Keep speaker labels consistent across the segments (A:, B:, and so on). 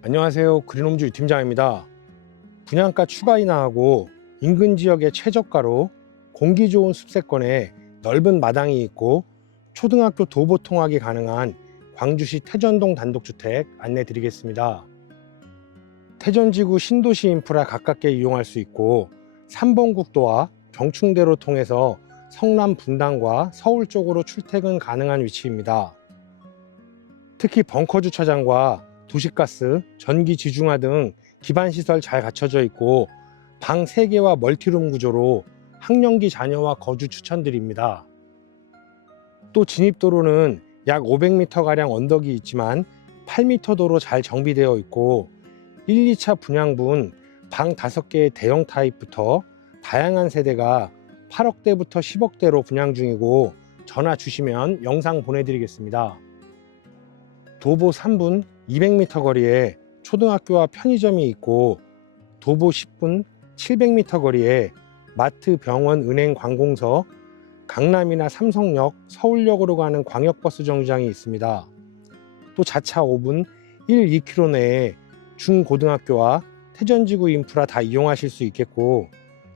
A: 안녕하세요. 그린홈즈 유 팀장입니다. 분양가 추가 인하하고 인근 지역의 최저가로 공기 좋은 숲세권에 넓은 마당이 있고 초등학교 도보 통학이 가능한 광주시 태전동 단독주택 안내 드리겠습니다. 태전지구 신도시 인프라 가깝게 이용할 수 있고 3번 국도와 경충대로 통해서 성남 분당과 서울 쪽으로 출퇴근 가능한 위치입니다. 특히 벙커 주차장과 도시가스, 전기 지중화 등 기반 시설 잘 갖춰져 있고 방 3개와 멀티룸 구조로 학령기 자녀와 거주 추천드립니다. 또 진입도로는 약 500m 가량 언덕이 있지만 8m 도로 잘 정비되어 있고 1, 2차 분양분 방 5개의 대형 타입부터 다양한 세대가 8억대부터 10억대로 분양 중이고 전화 주시면 영상 보내드리겠습니다. 도보 3분 200m 거리에 초등학교와 편의점이 있고 도보 10분 700m 거리에 마트, 병원, 은행, 관공서, 강남이나 삼성역, 서울역으로 가는 광역버스 정류장이 있습니다. 또 자차 5분 1, 2km 내에 중고등학교와 태전지구 인프라 다 이용하실 수 있겠고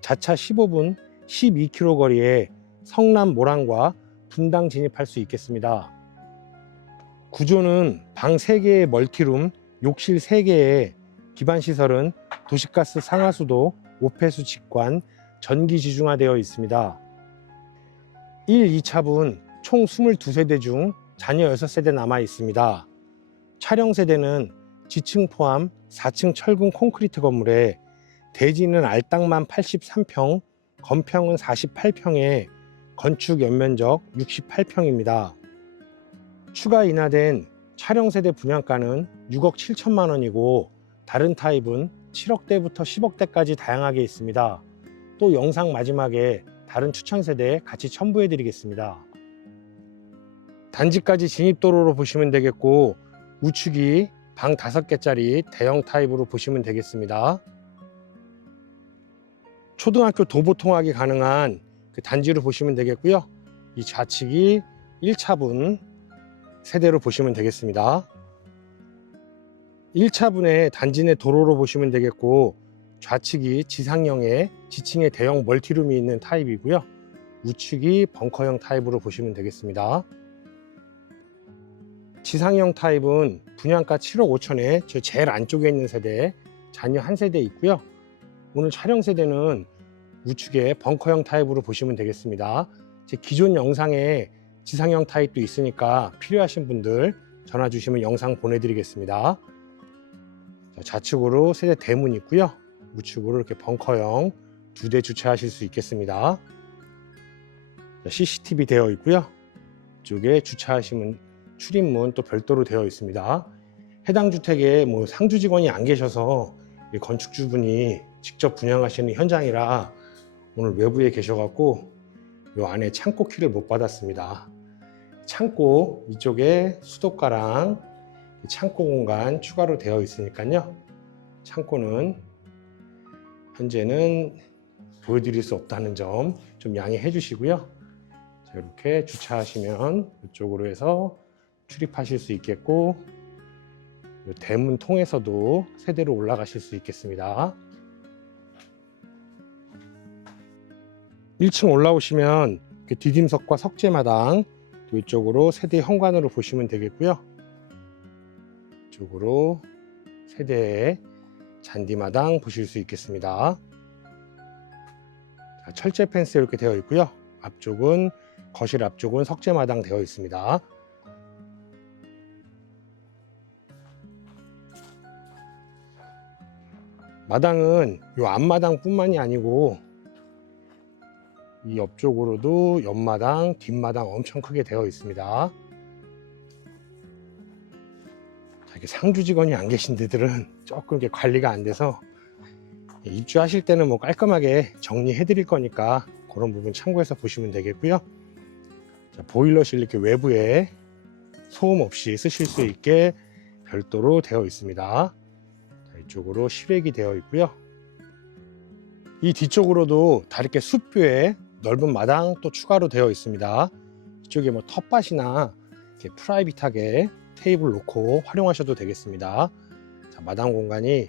A: 자차 15분 12km 거리에 성남 모란과 분당 진입할 수 있겠습니다. 구조는 방 3개의 멀티룸, 욕실 3개에 기반 시설은 도시가스 상하수도, 오폐수 직관, 전기 지중화되어 있습니다. 1, 2차분 총 22세대 중 자녀 6세대 남아 있습니다. 촬영 세대는 지층 포함 4층 철근 콘크리트 건물에 대지는 알땅만 83평, 건평은 48평에 건축 연면적 68평입니다. 추가 인하된 촬영 세대 분양가는 6억 7천만 원이고 다른 타입은 7억대부터 10억대까지 다양하게 있습니다. 또 영상 마지막에 다른 추천 세대 같이 첨부해 드리겠습니다. 단지까지 진입도로로 보시면 되겠고 우측이 방 5개짜리 대형 타입으로 보시면 되겠습니다. 초등학교 도보 통학이 가능한 그 단지로 보시면 되겠고요. 이 좌측이 1차분 세대로 보시면 되겠습니다. 1차분의 단지 내 도로로 보시면 되겠고 좌측이 지상형의 지층의 대형 멀티룸이 있는 타입이고요. 우측이 벙커형 타입으로 보시면 되겠습니다. 지상형 타입은 분양가 7억 5천에 저 제일 안쪽에 있는 세대 자녀 한 세대 있고요. 오늘 촬영 세대는 우측에 벙커형 타입으로 보시면 되겠습니다. 제 기존 영상에 지상형 타입도 있으니까 필요하신 분들 전화 주시면 영상 보내드리겠습니다. 자, 좌측으로 세대 대문 있고요. 우측으로 이렇게 벙커형 두 대 주차하실 수 있겠습니다. 자, CCTV 되어 있고요. 이쪽에 주차하시면 출입문 또 별도로 되어 있습니다. 해당 주택에 뭐 상주 직원이 안 계셔서 이 건축주분이 직접 분양하시는 현장이라 오늘 외부에 계셔갖고 이 안에 창고 키를 못 받았습니다. 창고 이쪽에 수도가랑 창고 공간 추가로 되어 있으니까요. 창고는 현재는 보여드릴 수 없다는 점 좀 양해해 주시고요. 자, 이렇게 주차하시면 이쪽으로 해서 출입하실 수 있겠고 이 대문 통해서도 세대로 올라가실 수 있겠습니다. 1층 올라오시면 디딤석과 석재마당 이쪽으로 세대 현관으로 보시면 되겠고요. 이쪽으로 세대의 잔디마당 보실 수 있겠습니다. 자, 철제 펜스 이렇게 되어 있고요. 앞쪽은 거실 앞쪽은 석재마당 되어 있습니다. 마당은 이 앞마당뿐만이 아니고 이 옆쪽으로도 옆마당, 뒷마당 엄청 크게 되어 있습니다. 자, 이렇게 상주 직원이 안 계신 데들은 조금 이렇게 관리가 안 돼서 입주하실 때는 뭐 깔끔하게 정리해 드릴 거니까 그런 부분 참고해서 보시면 되겠고요. 자, 보일러실 이렇게 외부에 소음 없이 쓰실 수 있게 별도로 되어 있습니다. 자, 이쪽으로 실외기 되어 있고요. 이 뒤쪽으로도 다 이렇게 숲뷰에 넓은 마당 또 추가로 되어 있습니다. 이쪽에 뭐 텃밭이나 이렇게 프라이빗하게 테이블 놓고 활용하셔도 되겠습니다. 자, 자, 마당 공간이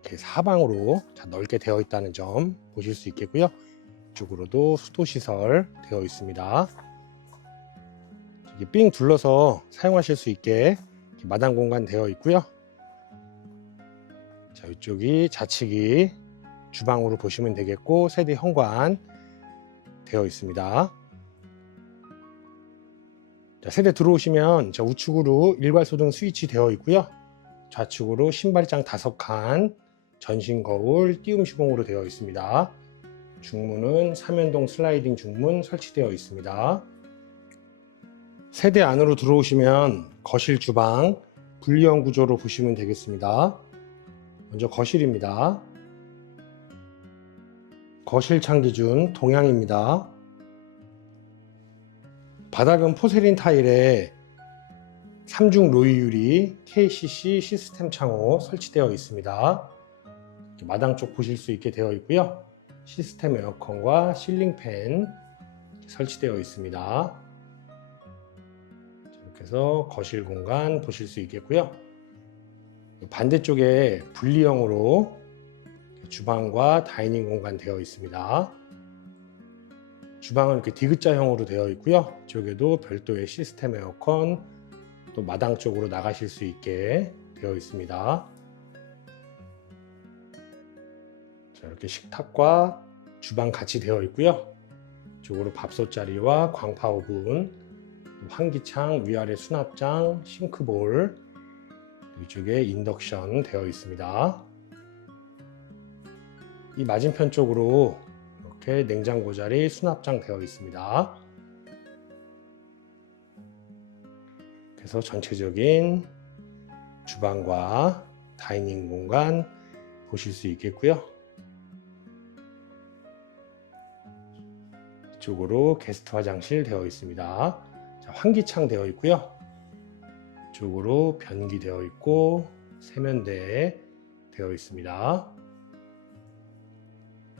A: 이렇게 사방으로 자, 넓게 되어 있다는 점 보실 수 있겠고요. 이쪽으로도 수도 시설 되어 있습니다. 이렇게 삥 둘러서 사용하실 수 있게 마당 공간 되어 있고요. 자, 이쪽이 좌측이 주방으로 보시면 되겠고 세대 현관 되어 있습니다. 자, 세대 들어오시면 자, 우측으로 일괄소등 스위치 되어 있고요. 좌측으로 신발장 다섯 칸, 전신 거울, 띄움 시공으로 되어 있습니다. 중문은 삼연동 슬라이딩 중문 설치되어 있습니다. 세대 안으로 들어오시면 거실 주방 분리형 구조로 보시면 되겠습니다. 먼저 거실입니다. 거실 창 기준 동향입니다. 바닥은 포세린 타일에 3중 로이 유리 KCC 시스템 창호 설치되어 있습니다. 마당 쪽 보실 수 있게 되어 있고요. 시스템 에어컨과 실링팬 설치되어 있습니다. 이렇게 해서 거실 공간 보실 수 있겠고요. 반대쪽에 분리형으로 주방과 다이닝 공간 되어 있습니다. 주방은 이렇게 디귿자형으로 되어 있고요. 이쪽에도 별도의 시스템 에어컨, 또 마당 쪽으로 나가실 수 있게 되어 있습니다. 자, 이렇게 식탁과 주방 같이 되어 있고요. 이쪽으로 밥솥 자리와 광파 오븐, 환기창, 위아래 수납장, 싱크볼, 이쪽에 인덕션 되어 있습니다. 이 맞은편 쪽으로 이렇게 냉장고 자리 수납장 되어 있습니다. 그래서 전체적인 주방과 다이닝 공간 보실 수 있겠고요. 이쪽으로 게스트 화장실 되어 있습니다. 자, 환기창 되어 있고요. 이쪽으로 변기 되어 있고 세면대 되어 있습니다.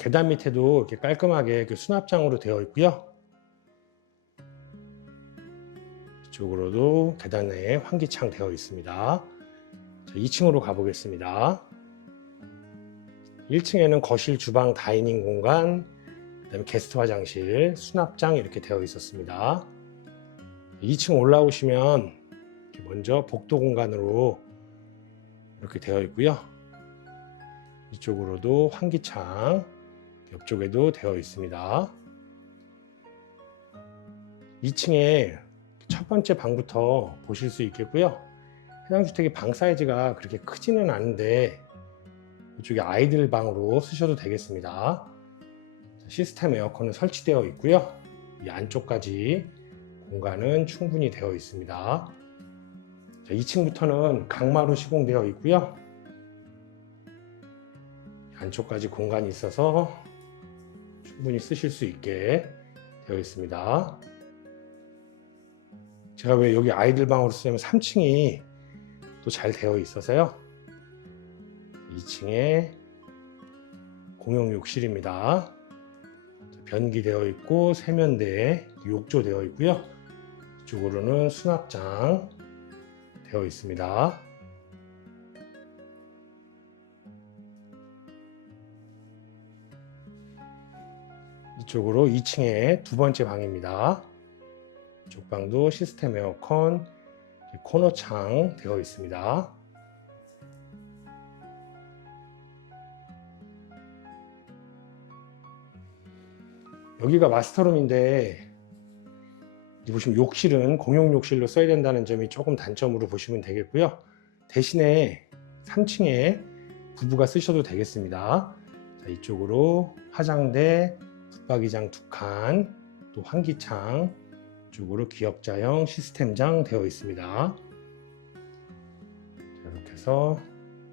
A: 계단 밑에도 이렇게 깔끔하게 이렇게 수납장으로 되어 있고요. 이쪽으로도 계단에 환기창 되어 있습니다. 자, 2층으로 가보겠습니다. 1층에는 거실, 주방, 다이닝 공간, 그다음에 게스트 화장실, 수납장 이렇게 되어 있었습니다. 2층 올라오시면 먼저 복도 공간으로 이렇게 되어 있고요. 이쪽으로도 환기창, 옆쪽에도 되어 있습니다. 2층에 첫 번째 방부터 보실 수 있겠고요. 해당 주택의 방 사이즈가 그렇게 크지는 않은데 이쪽에 아이들 방으로 쓰셔도 되겠습니다. 시스템 에어컨은 설치되어 있고요. 이 안쪽까지 공간은 충분히 되어 있습니다. 2층부터는 강마루 시공되어 있고요. 안쪽까지 공간이 있어서 충분히 쓰실 수 있게 되어 있습니다. 제가 왜 여기 아이들 방으로 쓰냐면 3층이 또 잘 되어 있어서요. 2층에 공용 욕실입니다. 변기 되어 있고 세면대, 욕조 되어 있고요. 이쪽으로는 수납장 되어 있습니다. 이쪽으로 2층에 두 번째 방입니다. 이쪽 방도 시스템 에어컨, 코너 창 되어 있습니다. 여기가 마스터룸인데 이 보시면 욕실은 공용 욕실로 써야 된다는 점이 조금 단점으로 보시면 되겠고요. 대신에 3층에 부부가 쓰셔도 되겠습니다. 자, 이쪽으로 화장대, 붙박이장 두 칸, 또 환기창, 이쪽으로 기역자형 시스템장 되어 있습니다. 자, 이렇게 해서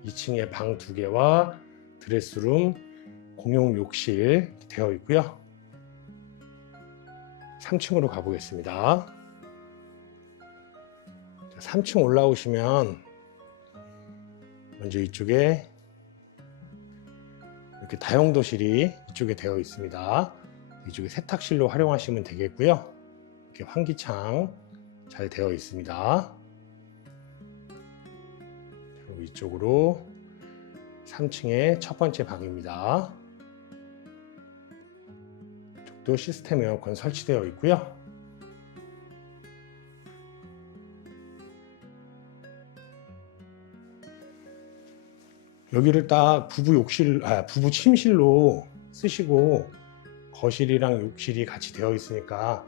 A: 2층에 방 두 개와 드레스룸, 공용 욕실 되어 있고요. 3층으로 가보겠습니다. 3층 올라오시면 먼저 이쪽에 이렇게 다용도실이 이쪽에 되어 있습니다. 이쪽에 세탁실로 활용하시면 되겠고요. 이렇게 환기창 잘 되어 있습니다. 그리고 이쪽으로 3층의 첫 번째 방입니다. 이쪽도 시스템 에어컨 설치되어 있고요. 여기를 딱 부부 욕실, 아, 부부 침실로 쓰시고 거실이랑 욕실이 같이 되어 있으니까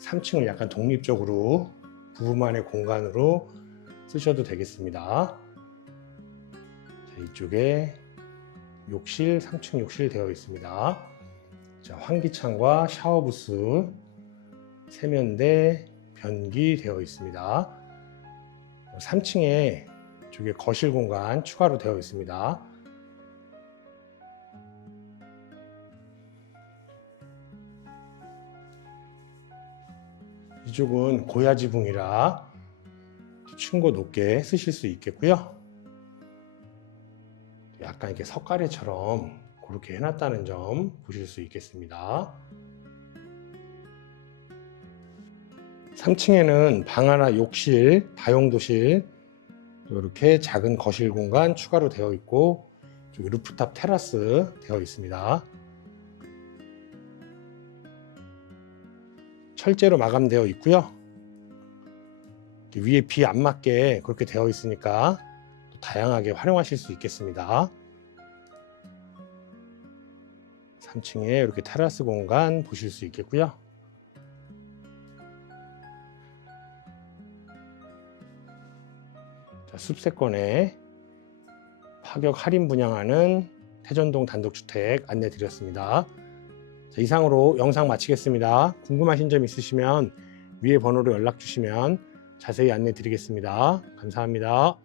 A: 3층을 약간 독립적으로 부부만의 공간으로 쓰셔도 되겠습니다. 자, 이쪽에 욕실, 3층 욕실 되어 있습니다. 자, 환기창과 샤워 부스, 세면대, 변기 되어 있습니다. 3층에 쪽에 거실 공간 추가로 되어 있습니다. 이쪽은 고야 지붕이라 층고 높게 쓰실 수 있겠고요. 약간 이렇게 석가래처럼 그렇게 해놨다는 점 보실 수 있겠습니다. 3층에는 방 하나 욕실, 다용도실, 또 이렇게 작은 거실 공간 추가로 되어 있고 좀 루프탑 테라스 되어 있습니다. 철제로 마감되어 있고요. 위에 비 안 맞게 그렇게 되어 있으니까 또 다양하게 활용하실 수 있겠습니다. 3층에 이렇게 테라스 공간 보실 수 있겠고요. 자, 숲세권에 파격 할인 분양하는 태전동 단독주택 안내 드렸습니다. 자, 이상으로 영상 마치겠습니다. 궁금하신 점 있으시면 위에 번호로 연락 주시면 자세히 안내 드리겠습니다. 감사합니다.